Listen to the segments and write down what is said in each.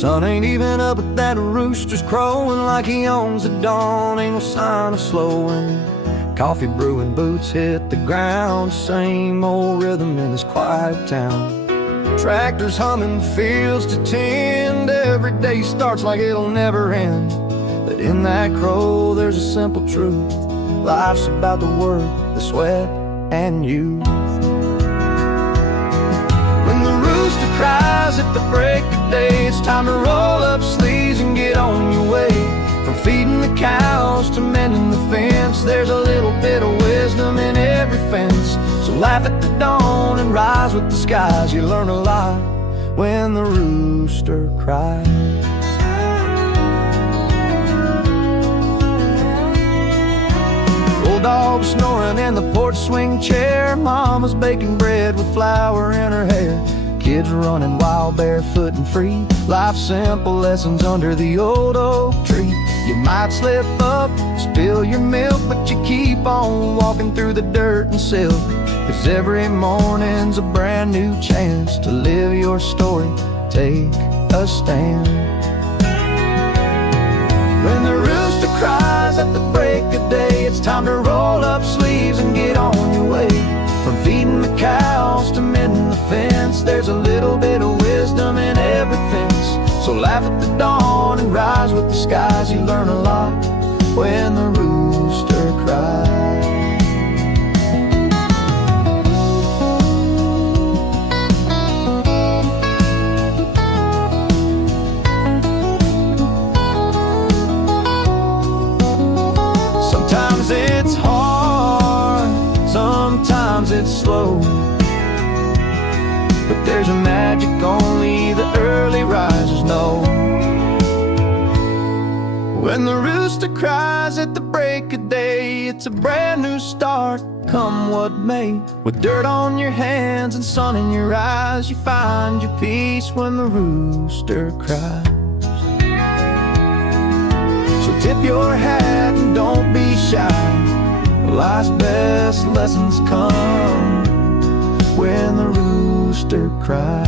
Sun ain't even up, but that rooster's crowing like he owns the dawn. Ain't no sign of slowing. Coffee brewing, boots hit the ground. Same old rhythm in this quiet town. Tractors humming, fields to tend. Every day starts like it'll never end. But in that crow there's a simple truth. Life's about the work, the sweat, and youth. When the rooster cries at the break of day, it's time to roll up sleeves and get on your way. From feeding the cows to mending the fence, there's a little bit of wisdom in every fence. So laugh at the dawn and rise with the skies. You learn a lot when the rooster cries. Dog snoring in the porch swing chair. Mama's baking bread with flour in her hair. Kids running wild, barefoot and free. Life's simple lessons under the old oak tree. You might slip up, spill your milk, but you keep on walking through the dirt and silk. 'Cause every morning's a brand new chance to live your story, take a stand. When the rooster cries at the break of day, it's time to roll up sleeves and get on your way. From feeding the cows to mending the fence, there's a little bit of wisdom in every fence. So laugh at the dawn and rise with the skies. You learn a lot when the rooster cries. It's hard, sometimes it's slow, but there's a magic only the early risers know. When the rooster cries at the break of day, it's a brand new start, come what may. With dirt on your hands and sun in your eyes, you find your peace when the rooster cries. So tip your hat and don't be shy. Life's best lessons come when the rooster cries.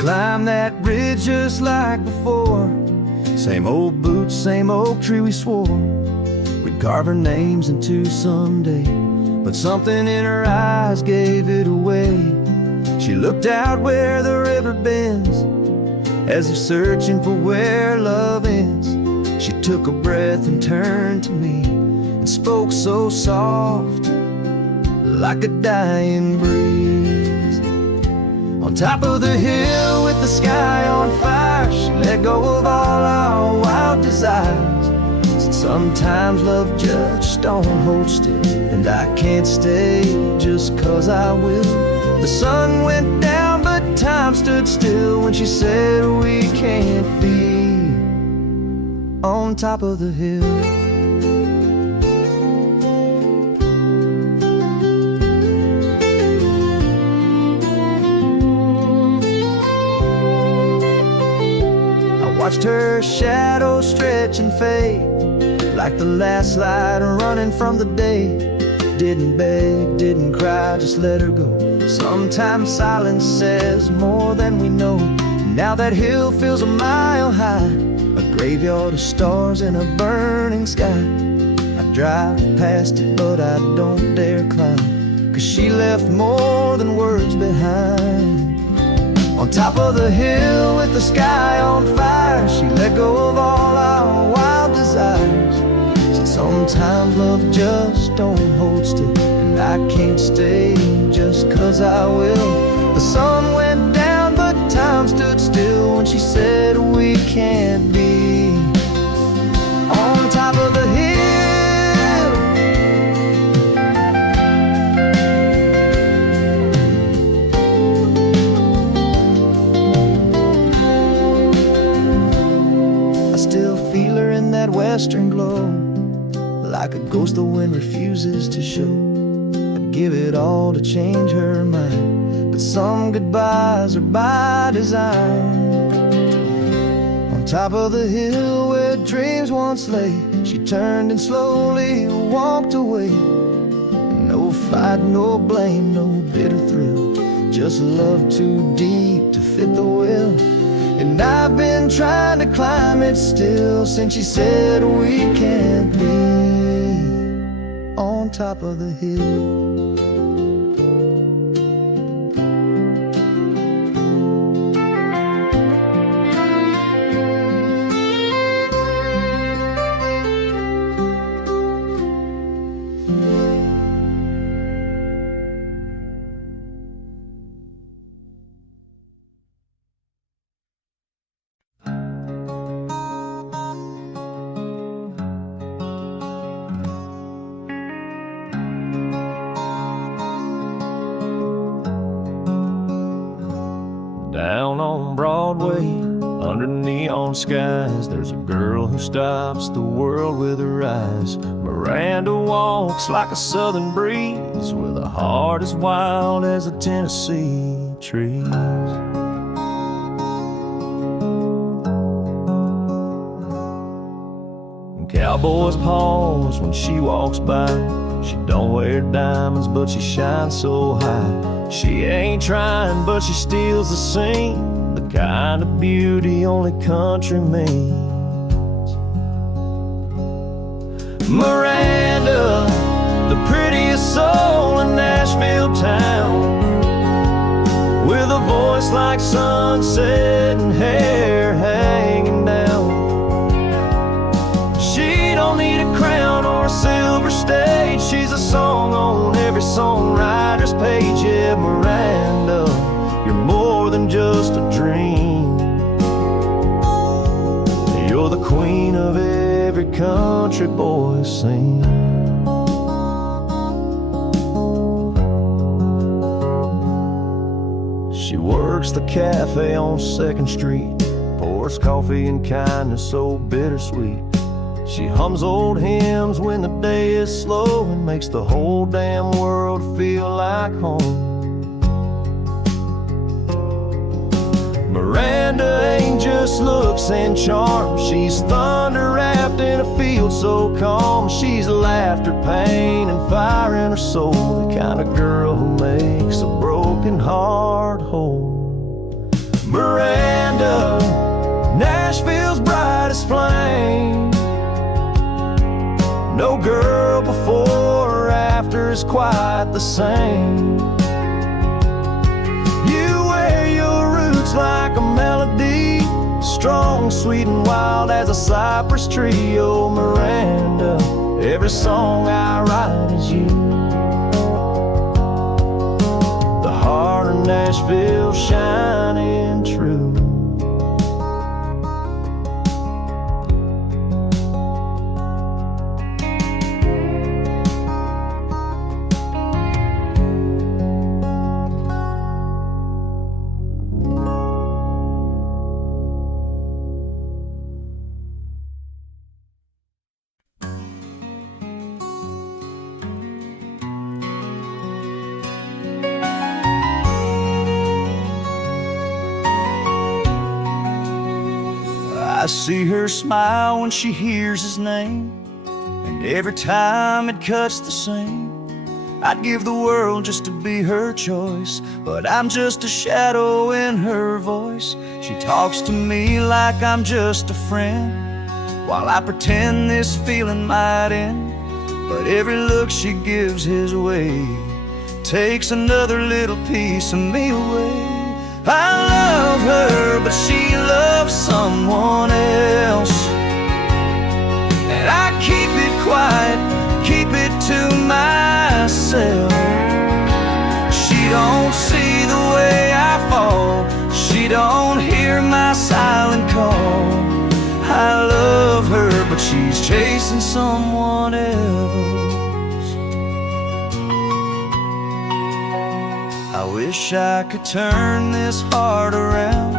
Climb that ridge just like before. Same old boots, same oak tree we swore we'd carve our names into someday. But something in her eyes gave it away. She looked out where the river bends, as if searching for where love ends. She took a breath and turned to me and spoke so soft, like a dying breeze. On top of the hill with the sky on fire, she let go of all our wild desires. Said sometimes love just don't hold still, and I can't stay just 'cause I will. The sun went down but time stood still when she said we can't be on top of the hill. Watched her shadow stretch and fade like the last light running from the day. Didn't beg, didn't cry, just let her go. Sometimes silence says more than we know. Now that hill feels a mile high, a graveyard of stars in a burning sky. I drive past it but I don't dare climb, 'cause she left more than words behind. On top of the hill with the sky on fire, she let go of all our wild desires. Said sometimes love just don't hold still, and I can't stay just 'cause I will. The sun went down but time stood still when she said we can't be on top of the hill. still feel her in that western glow, like a ghost the wind refuses to show. I'd give it all to change her mind, but some goodbyes are by design. On top of the hill where dreams once lay, she turned and slowly walked away. No fight, no blame, no bitter thrill, just love too deep to fit the will. And I've been trying to climb it still since she said we can't be on top of the hill. Down on Broadway, under neon skies, there's a girl who stops the world with her eyes. Miranda walks like a southern breeze, with a heart as wild as the Tennessee trees. And cowboys pause when she walks by. She don't wear diamonds, but she shines so high. She ain't trying, but she steals the scene, the kind of beauty only country means. Miranda, the prettiest soul in Nashville town, with a voice like sunset and hair hanging down. She don't need a crown or a silver stage, she's a song on every songwriter's page. Yeah, Miranda, you're more than just a dream. You're the queen of every country boy's scene. She works the cafe on 2nd Street, pours coffee and kindness so bittersweet. She hums old hymns when the day is slow and makes the whole damn world feel like home. Miranda ain't just looks and charm, she's thunder wrapped in a field so calm. She's laughter, pain, and fire in her soul, the kind of girl who makes a broken heart whole. Miranda, Nashville's brightest flame. No girl before or after is quite the same. You wear your roots like a melody, strong, sweet, and wild as a cypress tree. Oh, Miranda, every song I write is you. The heart of Nashville shining true. I see her smile when she hears his name, and every time it cuts the same. I'd give the world just to be her choice, but I'm just a shadow in her voice. She talks to me like I'm just a friend, while I pretend this feeling might end. But every look she gives his way takes another little piece of me away. I love her, but she loves someone else, and I keep it quiet, keep it to myself. She don't see the way I fall, she don't hear my silent call. I love her, but she's chasing someone else. I wish I could turn this heart around,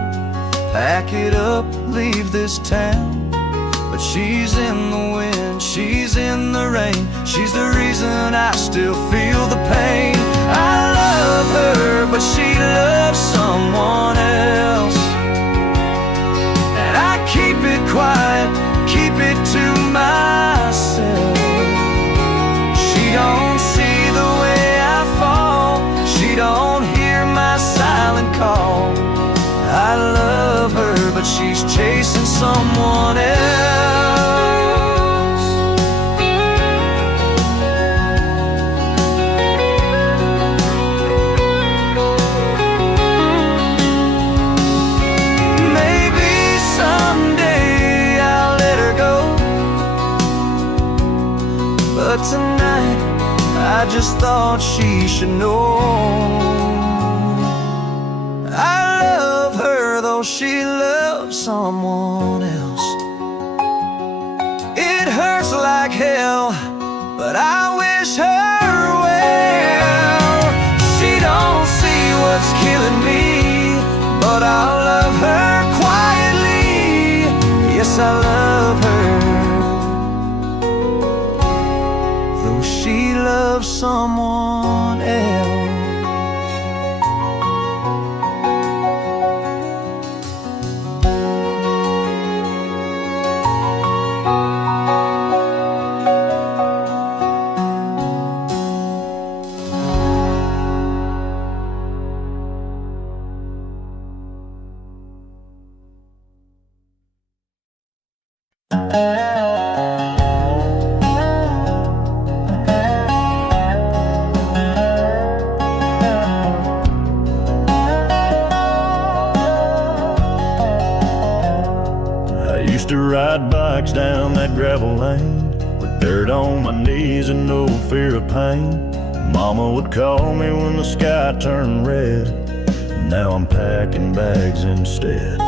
pack it up, leave this town. she's in the wind, she's in the rain. She's the reason I still feel the pain. I love her, but she loves someone else, and I keep it quiet, keep it to myself. She don't see the way I fall, she don't hear my silent call. I love her, but she's chasing someone else. Maybe someday I'll let her go, but tonight I just thought she should know. She loves someone else. It hurts like hell, but I wish her well. She don't see what's killing me, but I'll love her quietly. Yes, I love her, though she loves someone else. To ride bikes down that gravel lane with dirt on my knees and no fear of pain. Mama would call me when the sky turned red. Now I'm packing bags instead.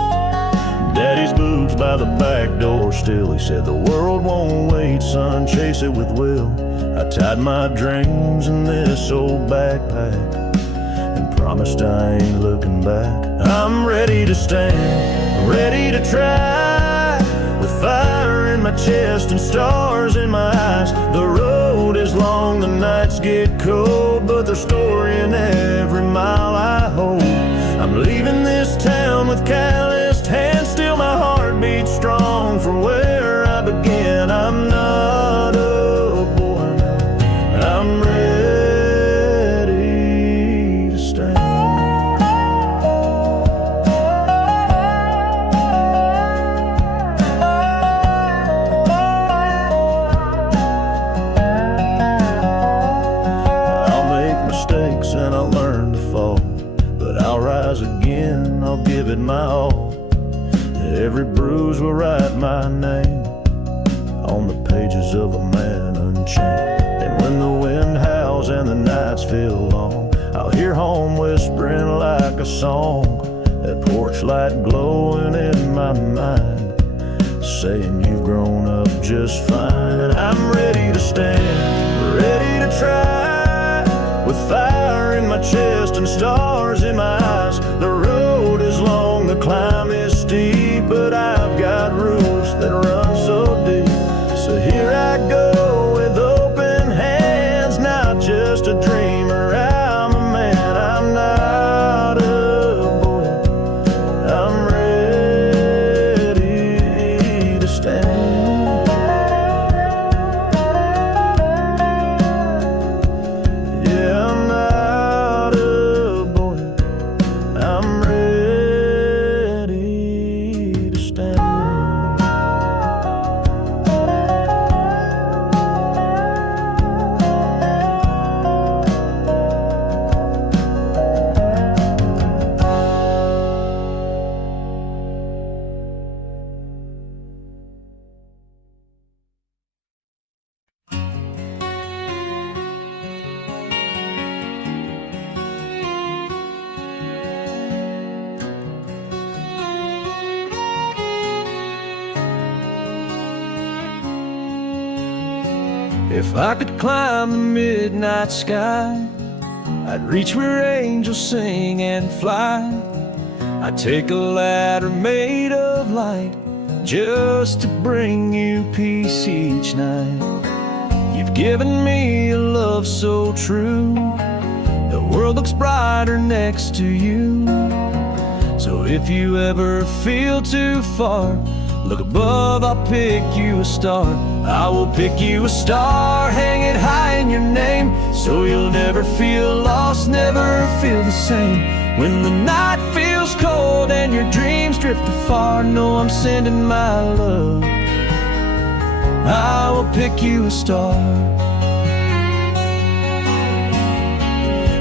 Daddy's boots by the back door still. He said the world won't wait, son, chase it with will. I tied my dreams in this old backpack and promised I ain't looking back. I'm ready to stand, ready to try, with fire in my chest and stars in my eyes. The road is long, the nights get cold, but there's story in every mile I hold. I'm leaving this town with calloused hands, still my heart beats strong for where I began. I'm not a boy now, I'm ready to stand. And I'll learn to fall, but I'll rise again, I'll give it my all. Every bruise will write my name on the pages of a man unchained. And when the wind howls and the nights feel long, I'll hear home whispering like a song, that porch light glowing in my mind, saying you've grown up just fine. I'm ready to stand, ready to try, with fire in my chest and stars in my eyes. The road is long, the climb is steep, but I've got roots that run so deep. So here I go with open hands, not just a dreamer, I'm a man. I'm not a boy, I'm ready to stand. If I could climb the midnight sky, I'd reach where angels sing and fly. I'd take a ladder made of light just to bring you peace each night. You've given me a love so true, the world looks brighter next to you. So if you ever feel too far, look above, I'll pick you a star. I will pick you a star, hang it high in your name, so you'll never feel lost, never feel the same. When the night feels cold and your dreams drift afar, know I'm sending my love. I will pick you a star.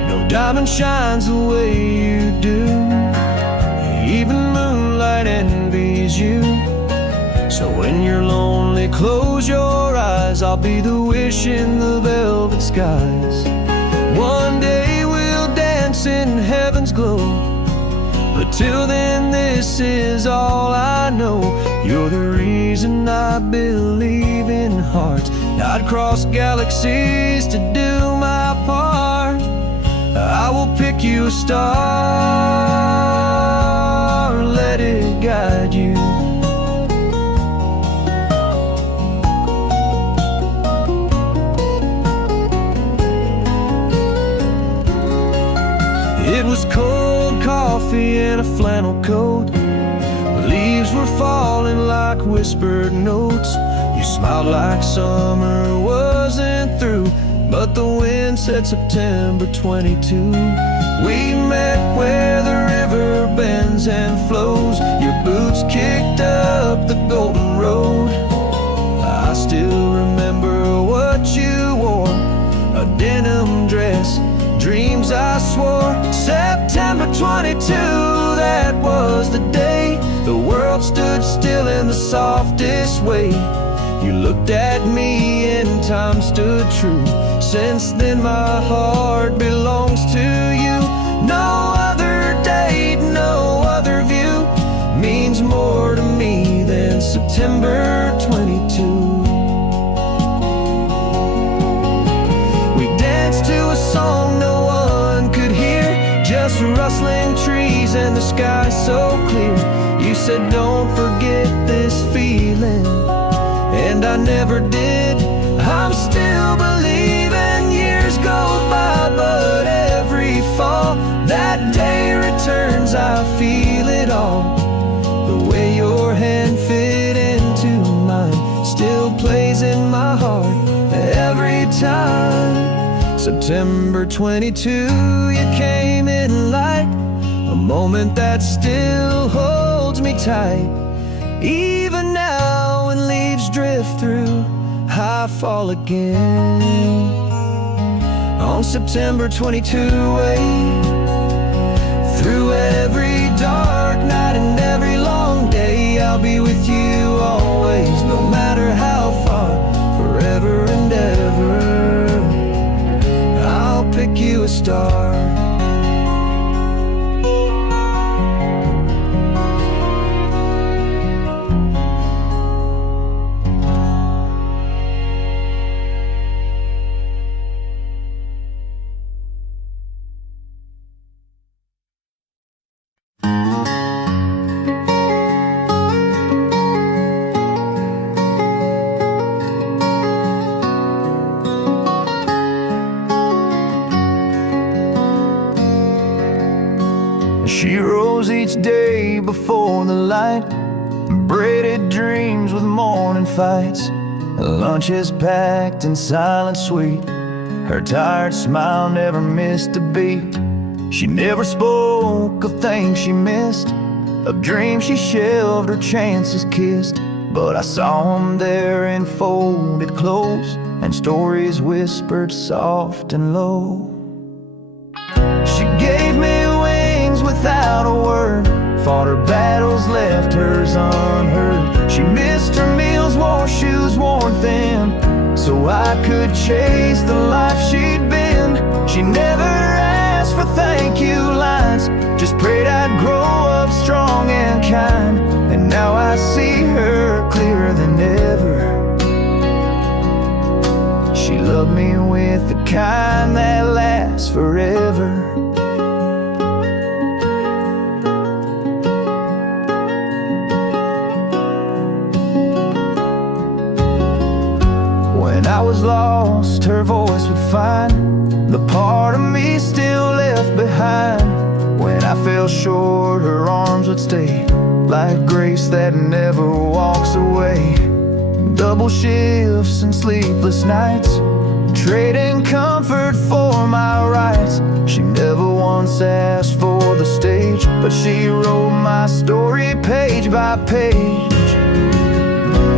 No diamond shines the way you do, even moonlight envies you. So when you're lonely, close your eyes, I'll be the wish in the velvet skies. One day we'll dance in heaven's glow, but till then this is all I know. You're the reason I believe in hearts. I'd cross galaxies to do my part. I will pick you a star, let it guide you. It was cold coffee and a flannel coat. Leaves were falling like whispered notes. You smiled like summer wasn't through, but the wind said September 22. We met where the river bends and flows. Your boots kicked up the golden road. I still remember what you wore, a denim dress, dreams I swore. September 22, that was the day the world stood still in the softest way. You looked at me and time stood true. Since then my heart belongs to you. No other date, no other view means more to me than September 22. We danced to a song no one could hear, just rustling trees and the sky so clear. You said don't forget this feeling, and I never did. I'm still believing. Years go by, but every fall that day returns, I feel it all. The way your hand fit into mine still plays in my heart every time. September 22, you came in light, a moment that still holds me tight. Even now when leaves drift through, I fall again. On September 22 way, through every dark night and every long day, I'll be with you always, no matter how far, forever and ever. I'll pick you a star. She rose each day before the light, braided dreams with morning fights. Lunches packed and silent sweet, her tired smile never missed a beat. She never spoke of things she missed, of dreams she shelved or chances kissed. But I saw them there in folded clothes, and stories whispered soft and low. She gave me without a word, fought her battles, left hers unheard. She missed her meals, wore shoes worn thin, so I could chase the life she'd been. She never asked for thank you lines, just prayed I'd grow up strong and kind. And now I see her clearer than ever. She loved me with the kind that lasts forever. was lost, her voice would find the part of me still left behind. When I fell short, her arms would stay, like grace that never walks away. Double shifts and sleepless nights, trading comfort for my rights. She never once asked for the stage, but she wrote my story page by page.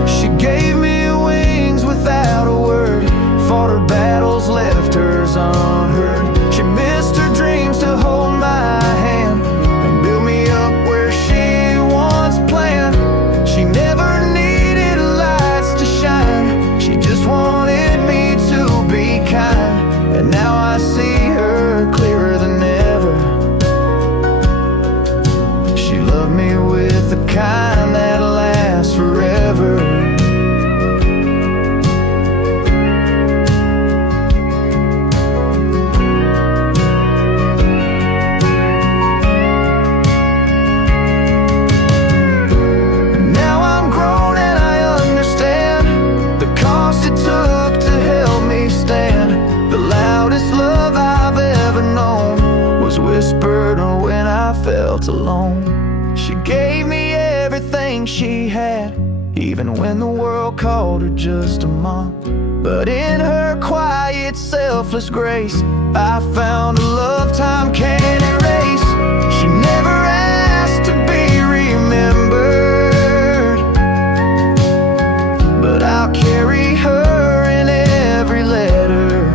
She gave me wings without a word, fought her battles, left hers unheard. She missed her dreams to hold my hand and build me up where she once planned. She never needed lights to shine, she just wanted me to be kind. And now I see her clearer than ever. She loved me with the kind that lasts forever. Now I'm grown and I understand the cost it took to help me stand. The loudest love I've ever known was whispered when I felt alone. She gave me everything she had, even when the world called her just a mom. But in her quiet, selfless grace, I found a love time can't erase. She never asked to be remembered, but I'll carry her in every letter,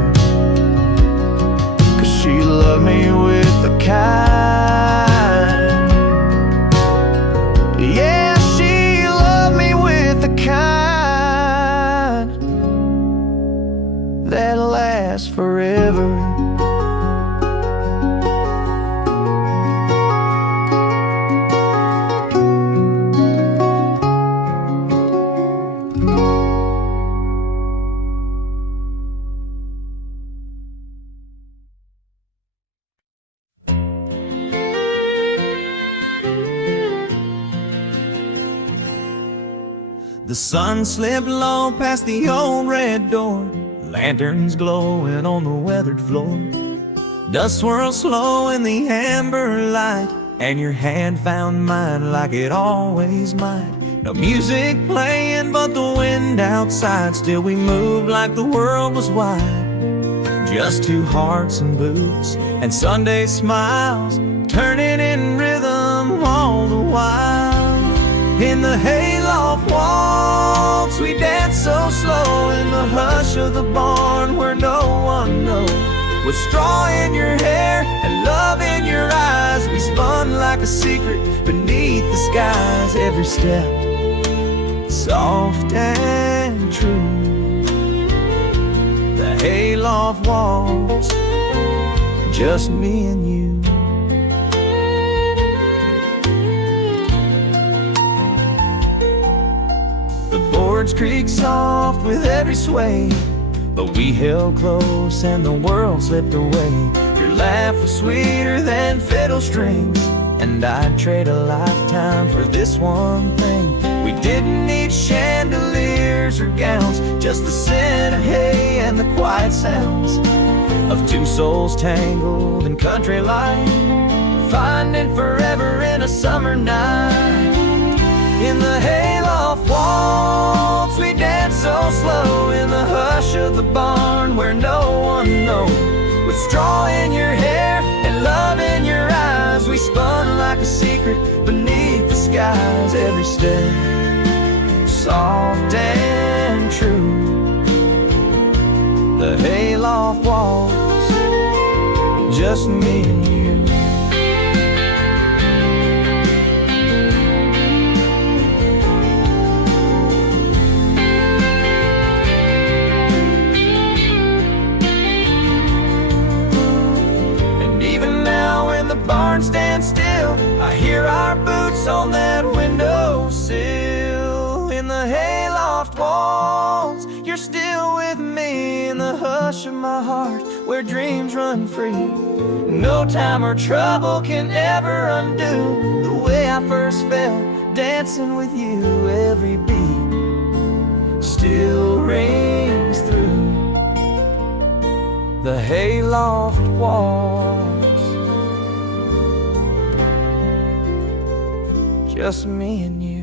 'cause she loved me with a kind. Yeah, she loved me with a kind that lasts forever. The sun slipped low past the old red door, lanterns glowing on the weathered floor. Dust swirled slow in the amber light, and your hand found mine like it always might. No music playing but the wind outside, still we moved like the world was wide. Just two hearts and boots and Sunday smiles, turning in rhythm all the while. In the hayloft waltz, we danced so slow in the hush of the barn where no one knows. With straw in your hair and love in your eyes, we spun like a secret beneath the skies. Every step soft and true, the hayloft waltz, just me and you. The boards creaked soft with every sway, but we held close and the world slipped away. Your laugh was sweeter than fiddle strings, and I'd trade a lifetime for this one thing. We didn't need chandeliers or gowns, just the scent of hay and the quiet sounds of two souls tangled in country life, finding forever in a summer night. In the hayloft waltz, we danced so slow in the hush of the barn where no one knows. With straw in your hair and love in your eyes, we spun like a secret beneath the skies. Every step soft and true, the hayloft waltz, just me and you. Barn stand still, I hear our boots on that windowsill. In the hayloft waltz, you're still with me. In the hush of my heart, where dreams run free, no time or trouble can ever undo the way I first felt dancing with you. Every beat still rings through. walks, just me and you.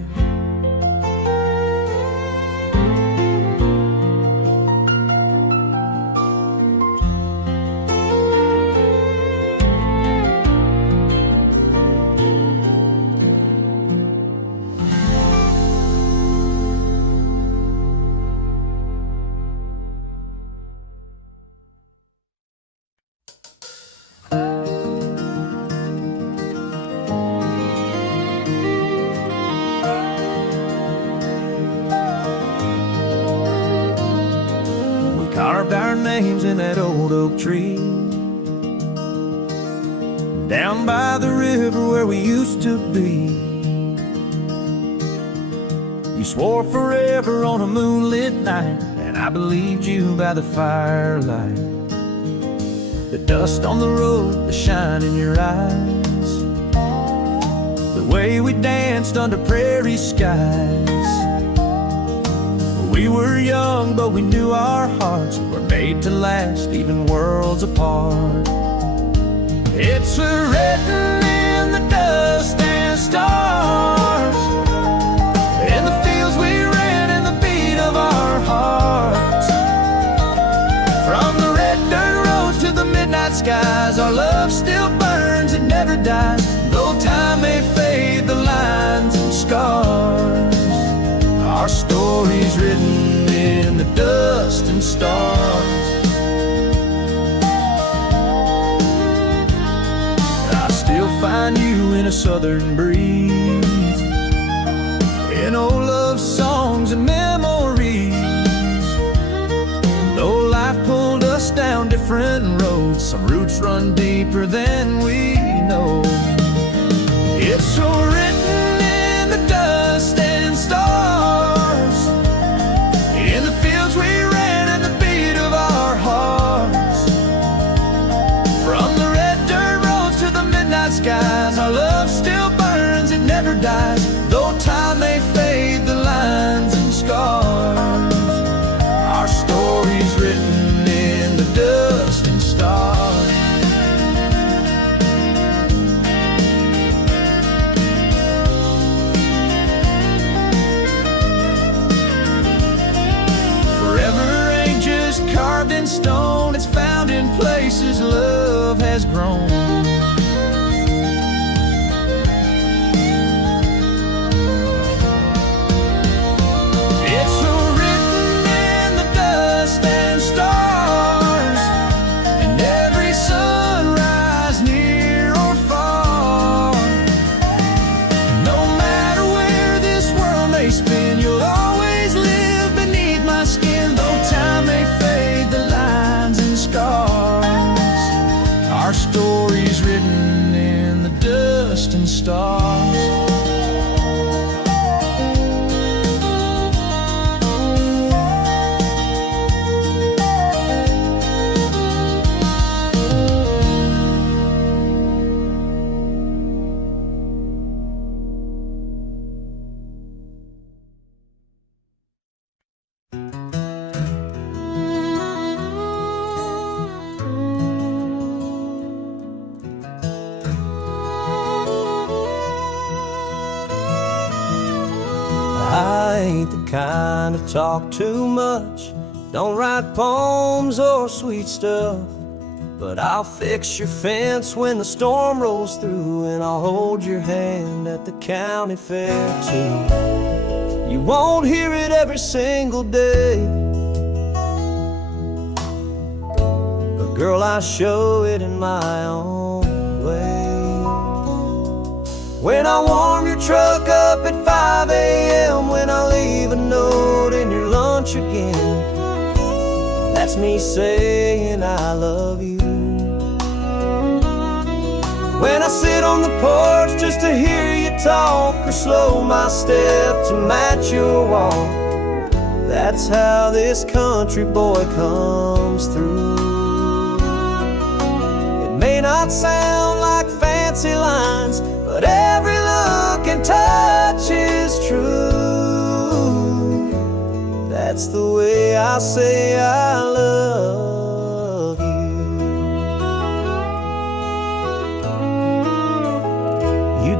Carved our names in that old oak tree down by the river where we used to be. You swore forever on a moonlit night, and I believed you by the firelight. The dust on the road, the shine in your eyes, the way we danced under prairie skies. We were young, but we knew our hearts were made to last, even worlds apart. It's written in the dust and stars, in the fields we ran, in the beat of our hearts. From the red dirt roads to the midnight skies, our love still burns, it never dies. Though time may fade the lines and scars, our story's written in the dust and stars. I still find you in a southern breeze, in old love songs and memories. Though life pulled us down different roads, some roots run deeper than we know. It's so written in the dust and stars, in the fields we ran and the beat of our hearts. From the red dirt roads to the midnight skies, our love still burns, it never dies. Though time may fade the lines and scars, our story's written in the dust and stars. Carved in stone, it's found in places love has grown. It's written in the dust and stars, and every sunrise near or far. No matter where this world may spin, you'll always live beneath my skin. Though time may fade the lines and scars, our story's written in the dust and stars. I ain't the kind to talk too much, don't write poems or sweet stuff, but I'll fix your fence when the storm rolls through, and I'll hold your hand at the county fair too. You won't hear it every single day, but girl, I show it in my own way. When I warm your truck up at 5 a.m., when I leave a note in your lunch again, that's me saying I love you. When I sit on the porch just to hear you talk, or slow my step to match your walk, that's how this country boy comes through. It may not sound like fancy lines, but every look and touch is true. That's the way I say I love you.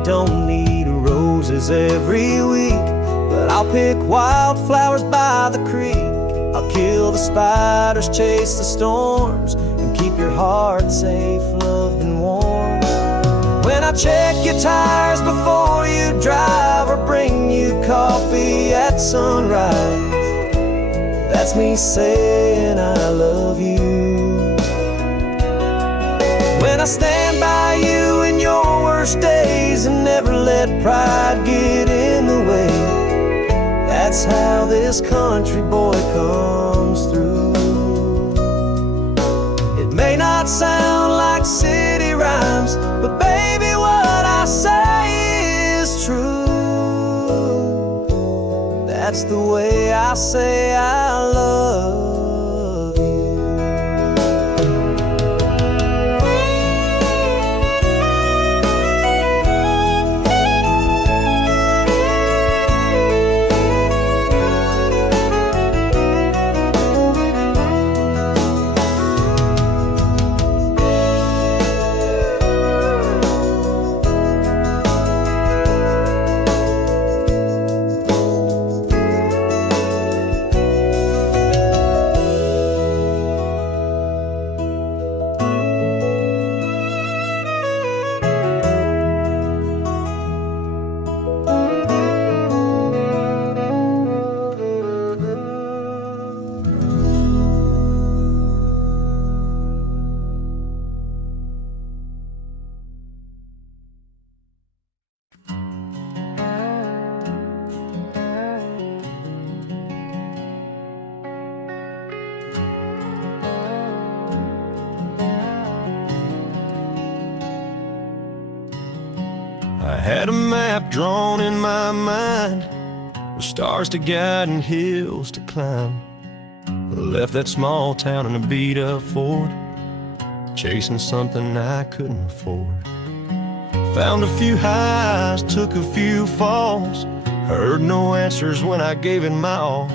don't need roses every week, but I'll pick wildflowers by the creek. I'll kill the spiders, chase the storms, and keep your heart safe, loved and warm. When I check your tires before you drive, or bring you coffee at sunrise, that's me saying I love you. When I stand by you in your worst days and never let pride get in the way, that's how this country boy comes through. It may not sound like city rhymes, but baby, what I say is true. That's the way I say I love you. I had a map drawn in my mind, with stars to guide and hills to climb. I left that small town in a beat-up Ford, chasing something I couldn't afford. Found a few highs, took a few falls, heard no answers when I gave it my all.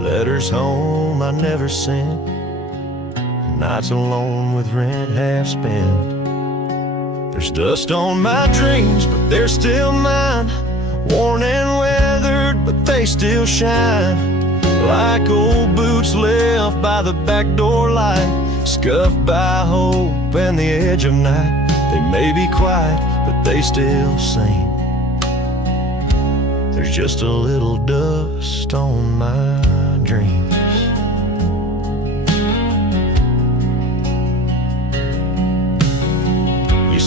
Letters home I never sent, nights alone with rent half spent. There's dust on my dreams, but they're still mine. Worn and weathered, but they still shine. Like old boots left by the back door light, scuffed by hope and the edge of night. They may be quiet, but they still sing. There's just a little dust on my dreams.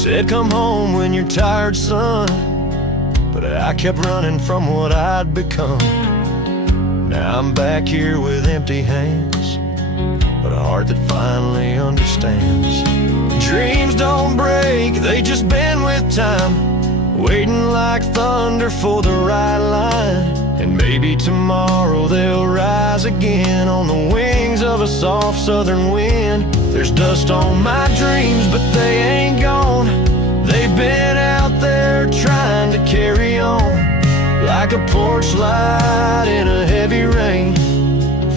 Said come home when you're tired, son, but I kept running from what I'd become. Now I'm back here with empty hands, but a heart that finally understands. Dreams don't break, they just bend with time, waiting like thunder for the right line. And maybe tomorrow they'll rise again on the wings of a soft southern wind. There's dust on my dreams, but they ain't gone. They've been out there trying to carry on, like a porch light in a heavy rain,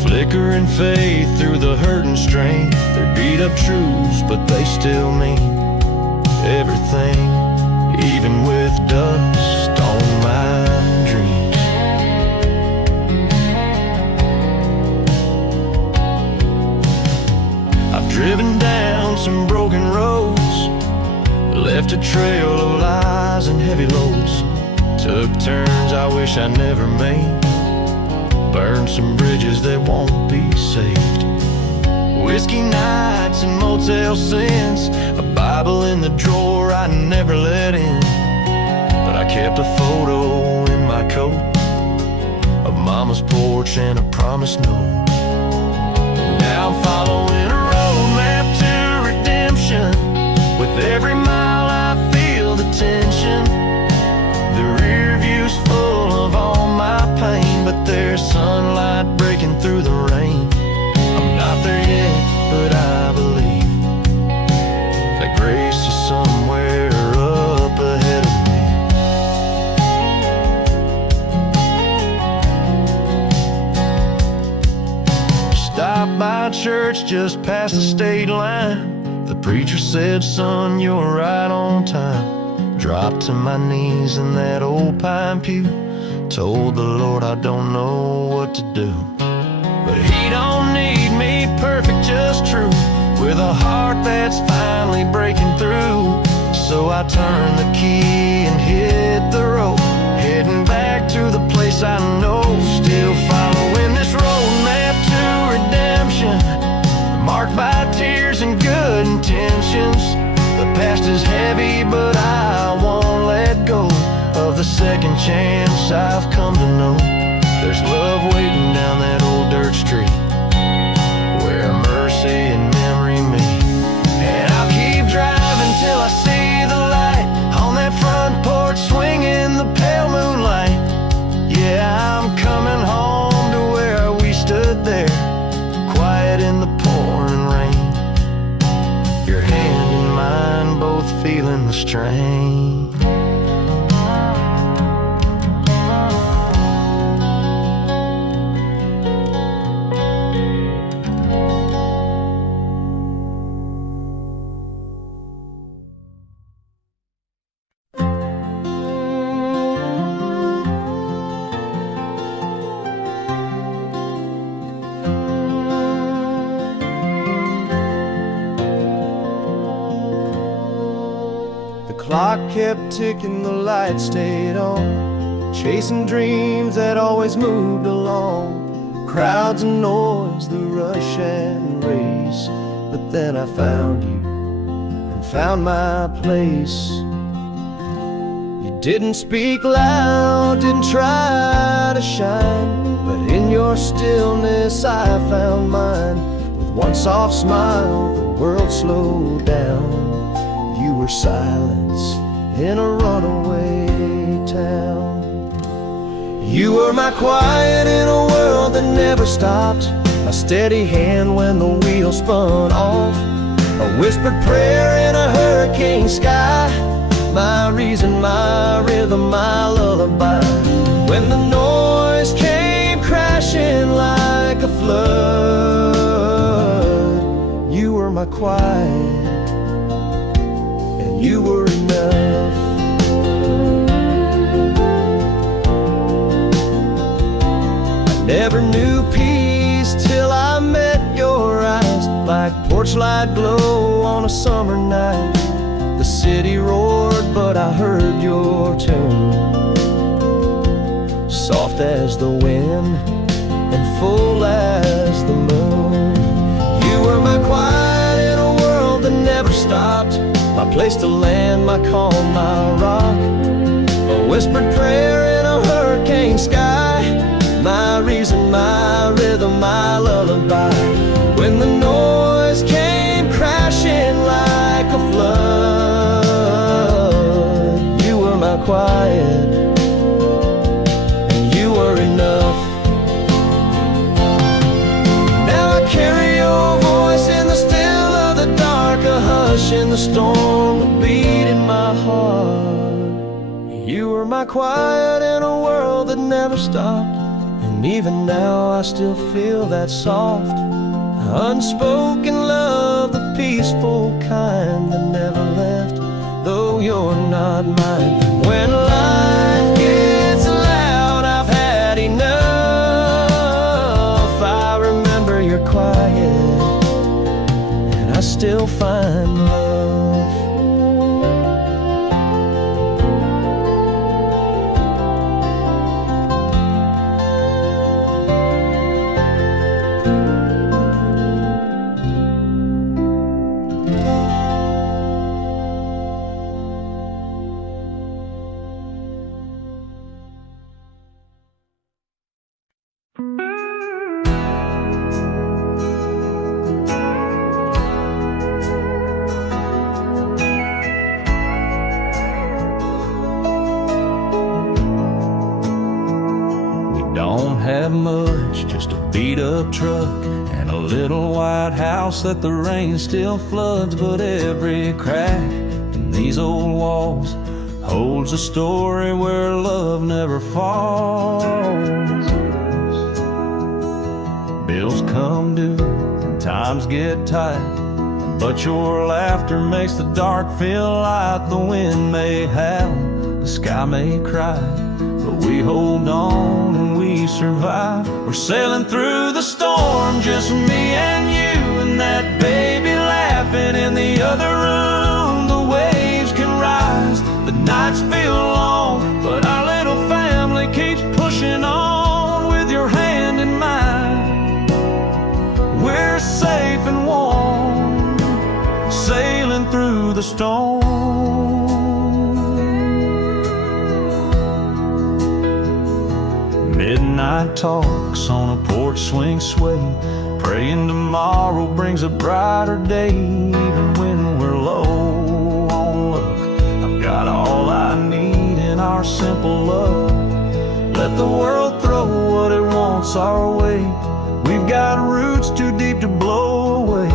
flickering faith through the hurt and strain. They're beat up truths, but they still mean everything, even with dust on my dreams. I've driven down some broken roads, left a trail of lies and heavy loads, took turns I wish I never made, burned some bridges that won't be saved. Whiskey nights and motel sins, a Bible in the drawer I never let in, but I kept a photo in my coat of Mama's porch and a promised note. Now I'm following a roadmap to redemption. With every mile I feel the tension. The rear view's full of all my pain, but there's sunlight breaking through the rain. I'm not there yet, but I believe that grace is somewhere up ahead of me. Stopped by church just past the state line. The preacher said, son, you're right on time. Dropped to my knees in that old pine pew, told the Lord I don't know what to do. But He don't need me perfect, just true, with a heart that's finally breaking through. So I turned the key and hit the road, heading back to the place I know. Still following this roadmap to redemption, marked by tears and good intentions. The past is heavy, but I won't let go of the second chance I've come to know. There's love waiting down that old dirt street, where mercy and memory meet. And I'll keep driving till I see the light on that front porch, swinging the pale moonlight. Yeah, I'm coming home to where we stood there, quiet in the pouring rain. Your hand in mine, both feeling the strain. Clock kept ticking, the light stayed on, chasing dreams that always moved along. Crowds and noise, the rush and race. But then I found you and found my place. You didn't speak loud, didn't try to shine, but in your stillness I found mine. With one soft smile, the world slowed down. You were silence in a runaway town. You were my quiet in a world that never stopped, a steady hand when the wheel spun off, a whispered prayer in a hurricane sky, my reason, my rhythm, my lullaby. When the noise came crashing like a flood, you were my quiet, you were enough. I never knew peace till I met your eyes, like porch light glow on a summer night. The city roared, but I heard your tune, soft as the wind and full as the moon. You were my quiet in a world that never stopped, my place to land, my calm, my rock, a whispered prayer in a hurricane sky, my reason, my rhythm, my lullaby. When the noise came crashing like a flood, you were my quiet, and you were enough. Now I carry your voice in the still of the dark, a hush in the storm, a beat in my heart. You were my quiet in a world that never stopped, and even now I still feel that soft, unspoken love, the peaceful kind that never left, though you're not mine. When life gets loud, I've had enough, I remember you're quiet, and I still find love. Have much, just a beat-up truck and a little white house that the rain still floods. But every crack in these old walls holds a story where love never falls. Bills come due and times get tight, But your laughter makes the dark feel light. The wind may howl, the sky may cry, but we hold on and we survive. We're sailing through the storm, just me and you, and that baby laughing in the other room. The waves can rise, the nights feel long, but our little family keeps pushing on. With your hand in mine, we're safe and warm, sailing through the storm. Midnight talks on a porch swing sway, praying tomorrow brings a brighter day. Even when we're low on luck, I've got all I need in our simple love. Let the world throw what it wants our way. We've got roots too deep to blow away.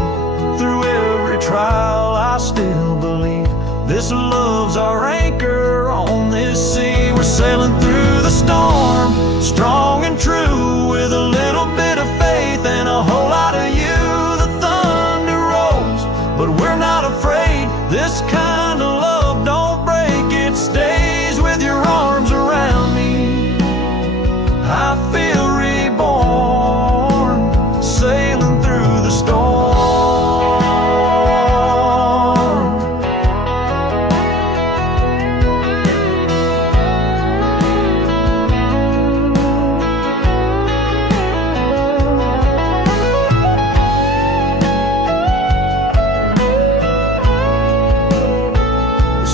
Through every trial I still believe this love's our anchor on this sea. We're sailing through the storm, strong and true, with a little bit of faith and a whole lot of you. The thunder rolls, but we're not afraid. This kind of love don't break, it stays. With your arms around me, I feel reborn, sailing through the storm.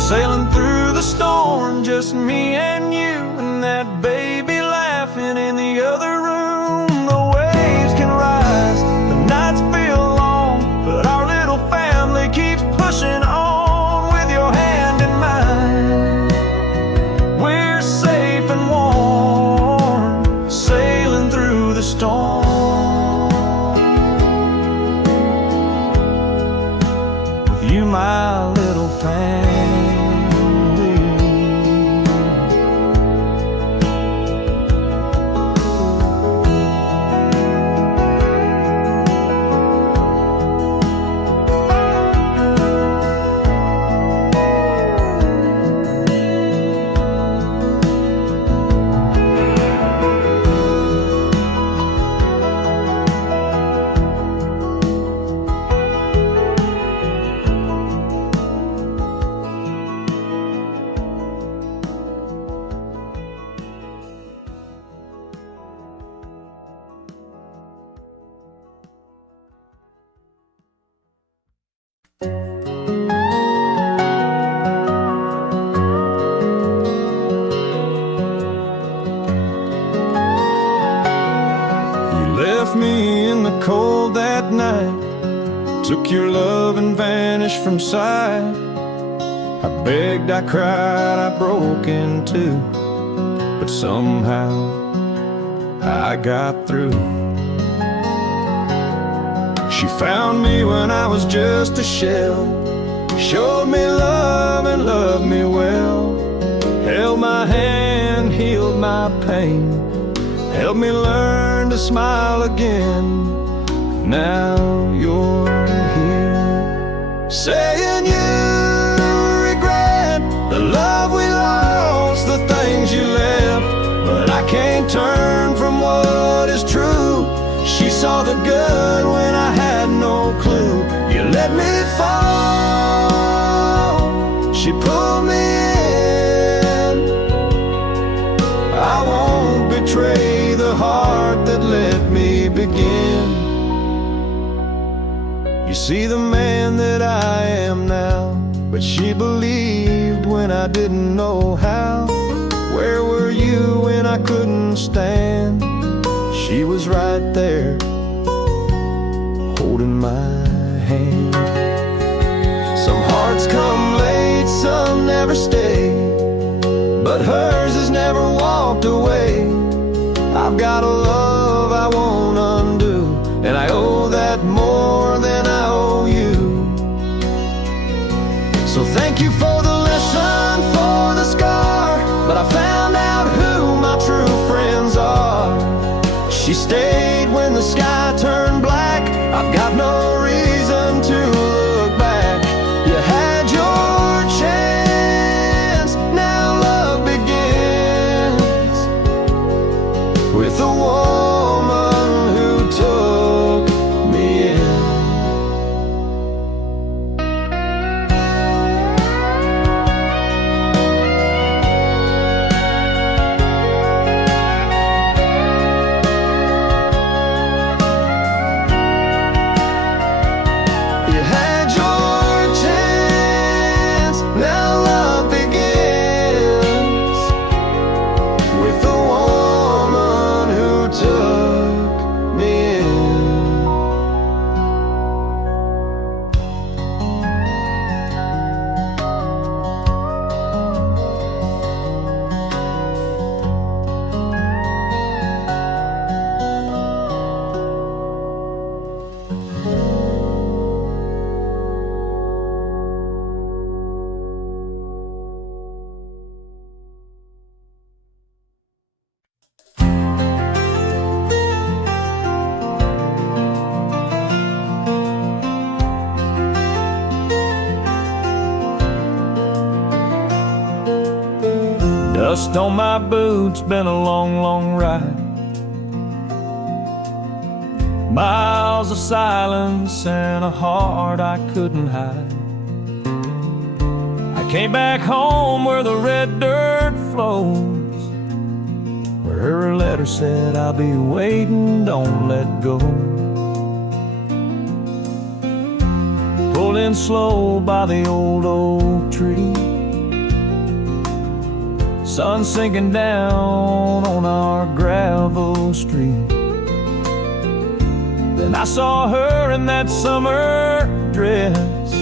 Sailing through the storm, just me and you, and that baby laughing in the other room. The waves can rise, the nights feel long, but our little family keeps pushing on. With your hand in mine, we're safe and warm, sailing through the storm. With you, my little family. Me in the cold that night, took your love and vanished from sight. I begged, I cried, I broke in two, but somehow I got through. She found me when I was just a shell, showed me love and loved me well, held my hand, healed my pain, helped me learn to smile again. Now you're here, saying you regret the love we lost, the things you left. But I can't turn from what is true. She saw the good when I had no clue. You let me fall, she pulled me in. I won't betray the heart that let me begin. You see the man that I am now, but she believed when I didn't know how. Where were you when I couldn't stand? She was right there, holding my hand. Some hearts come late, some never stay, but hers has never walked away. I've got a love I won't undo, and I owe that more than I owe you. So thank you for the lesson, for the scar, but I found out who my true friends are. She stayed when the sky turned black. I've got no reason to look Dust on my boots, been a long, long ride. Miles of silence and a heart I couldn't hide. I came back home where the red dirt flows, where her letter said, I'll be waiting, don't let go. Pulled in slow by the old oak tree, sun sinking down on our gravel street. Then I saw her in that summer dress,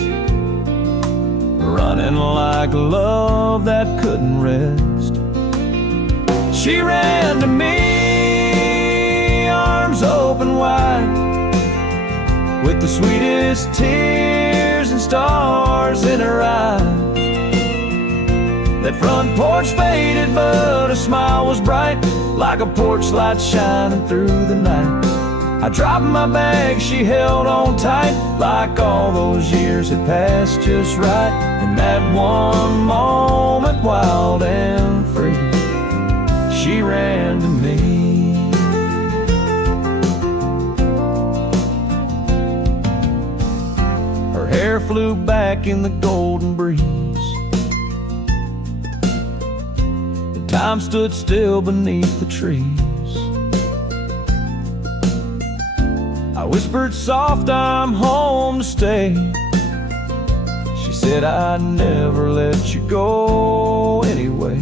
running like love that couldn't rest. She ran to me, arms open wide, with the sweetest tears and stars in her eyes. That front porch faded, but her smile was bright, like a porch light shining through the night. I dropped my bag, she held on tight, like all those years had passed just right. In that one moment, wild and free, she ran to me. Her hair flew back in the golden breeze. Time stood still beneath the trees. I whispered soft, I'm home to stay. She said, I'd never let you go anyway.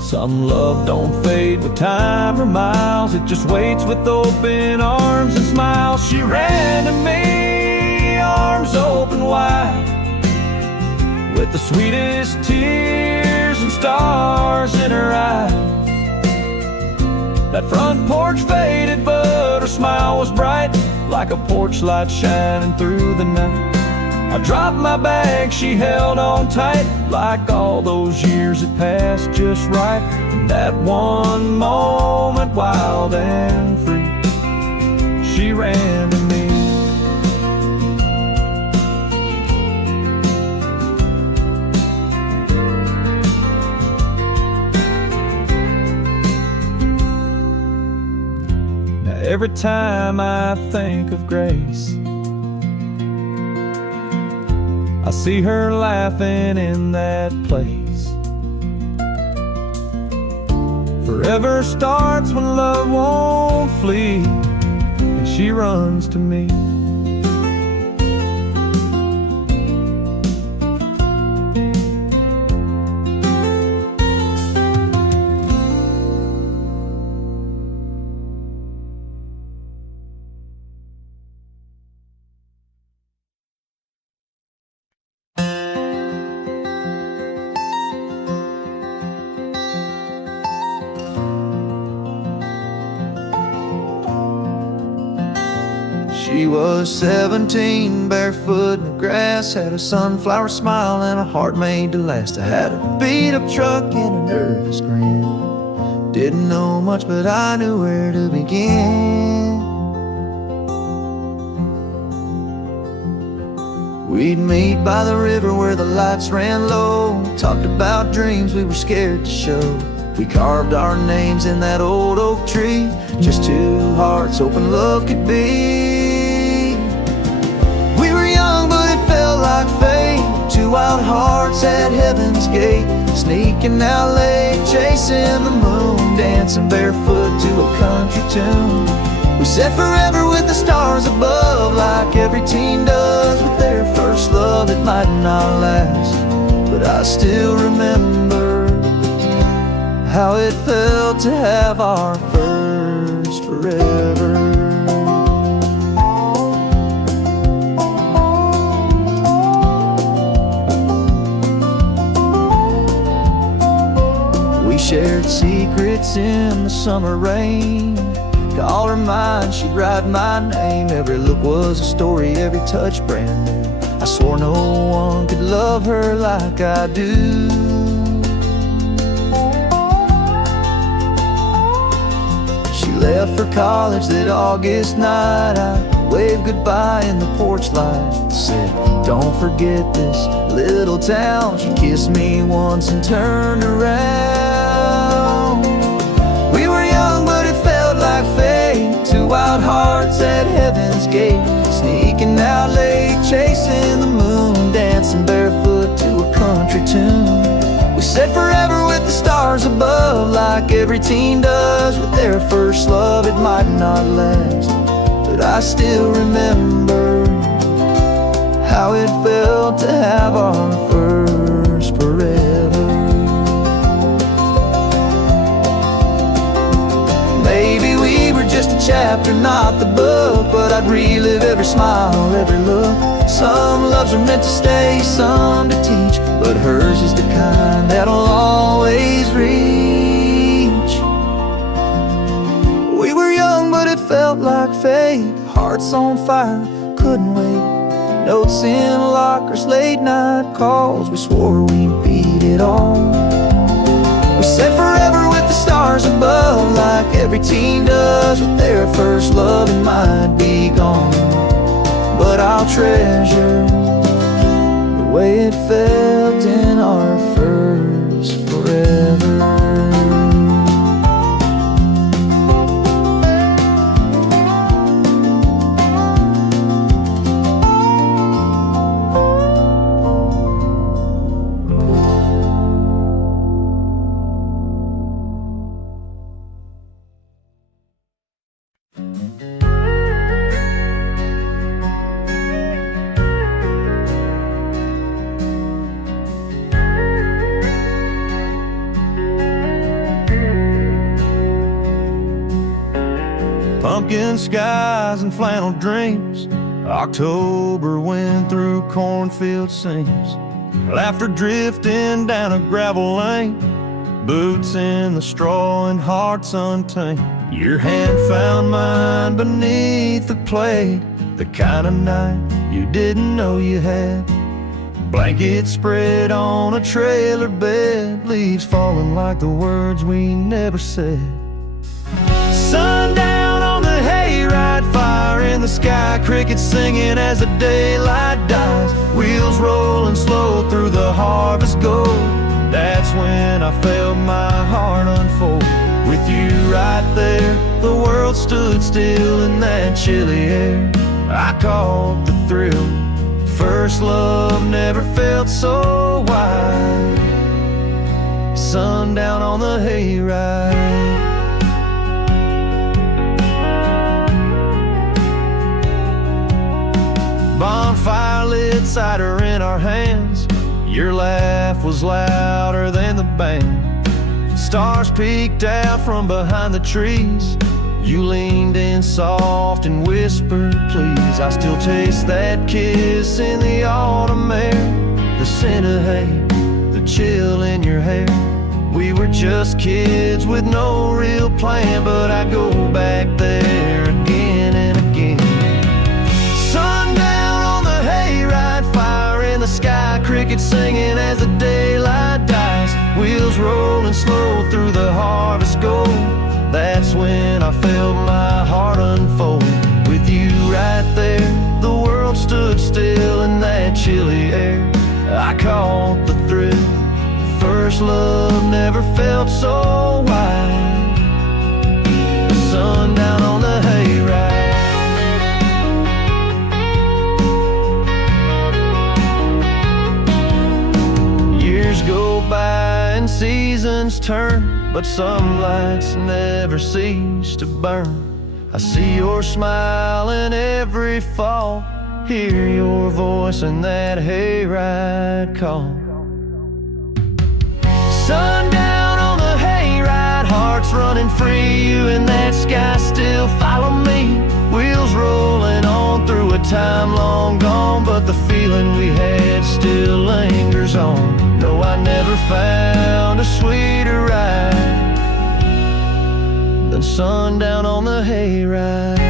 Some love don't fade with time or miles, it just waits with open arms and smiles. She ran to me, arms open wide, with the sweetest tears and stars in her eyes. That front porch faded, but her smile was bright, like a porch light shining through the night. I dropped my bag, she held on tight, like all those years had passed just right. In that one moment, wild and free, she ran to me. Every time I think of Grace, I see her laughing in that place. Forever starts when love won't flee, and she runs to me. She was 17, barefoot in the grass, had a sunflower smile and a heart made to last. I had a beat-up truck and a nervous grin. Didn't know much, but I knew where to begin. We'd meet by the river where the lights ran low, talked about dreams we were scared to show. We carved our names in that old oak tree, just two hearts hoping love could be. We were young, but it felt like fate. Two wild hearts at heaven's gate, sneaking out late, chasing the moon, dancing barefoot to a country tune. We said forever with the stars above, like every teen does with their first love. It might not last, but I still remember how it felt to have our first forever. We shared secrets in the summer rain. Call her mine, she'd write my name. Every look was a story, every touch brand new. I swore no one could love her like I do. She left for college that August night. I waved goodbye in the porch light, said, "Don't forget this little town." She kissed me once and turned around. We were young, but it felt like fate. Two wild hearts at heaven's gate, sneaking out late, chasing the moon, dancing barefoot to a country tune. We said forever with the stars above, like every teen does with their first love. It might not last, but I still remember how it felt to have our first forever. Maybe we were just a chapter, not the book, but I'd relive every smile, every look. Some loves are meant to stay, some to teach, but hers is the kind that'll always reach. We were young, but it felt like fate. Hearts on fire, couldn't wait. Notes in lockers, late night calls. We swore we'd beat it all. We said forever with the stars above, like every teen does with their first love. It might be gone, but I'll treasure the way it felt in our first forever. Pumpkin skies and flannel dreams, October wind through cornfield seams, laughter drifting down a gravel lane, boots in the straw and hearts untamed. Your hand found mine beneath the plate, the kind of night you didn't know you had. Blanket spread on a trailer bed, leaves falling like the words we never said. Sundown on the hayride, fire in the sky, crickets singing as the daylight dies, wheels rolling slow through the harvest gold. That's when I felt my heart unfold. With you right there, the world stood still in that chilly air. I caught the thrill. First love never felt so wide. Sundown on the hayride. Bonfire lit, cider in our hands. Your laugh was louder than the band. Stars peeked out from behind the trees. You leaned in soft and whispered, please. I still taste that kiss in the autumn air, the scent of hay, the chill in your hair. We were just kids with no real plan, but I go back there again and again. Sundown on the hayride, fire in the sky, crickets singing as the daylight dies, wheels rolling slow through the harvest gold. That's when I felt my heart unfold. With you right there, the world stood still in that chilly air. I caught the thrill. First love never felt so wide. Sundown on the hayride. Years go by and seasons turn, but some lights never cease to burn. I see your smile in every fall, hear your voice in that hayride call. Sundown on the hayride, hearts running free, you in that sky still follow me. Wheels rolling on through a time long gone, but the feeling we had still lingers on. No, I never found a sweeter ride than sundown on the hayride.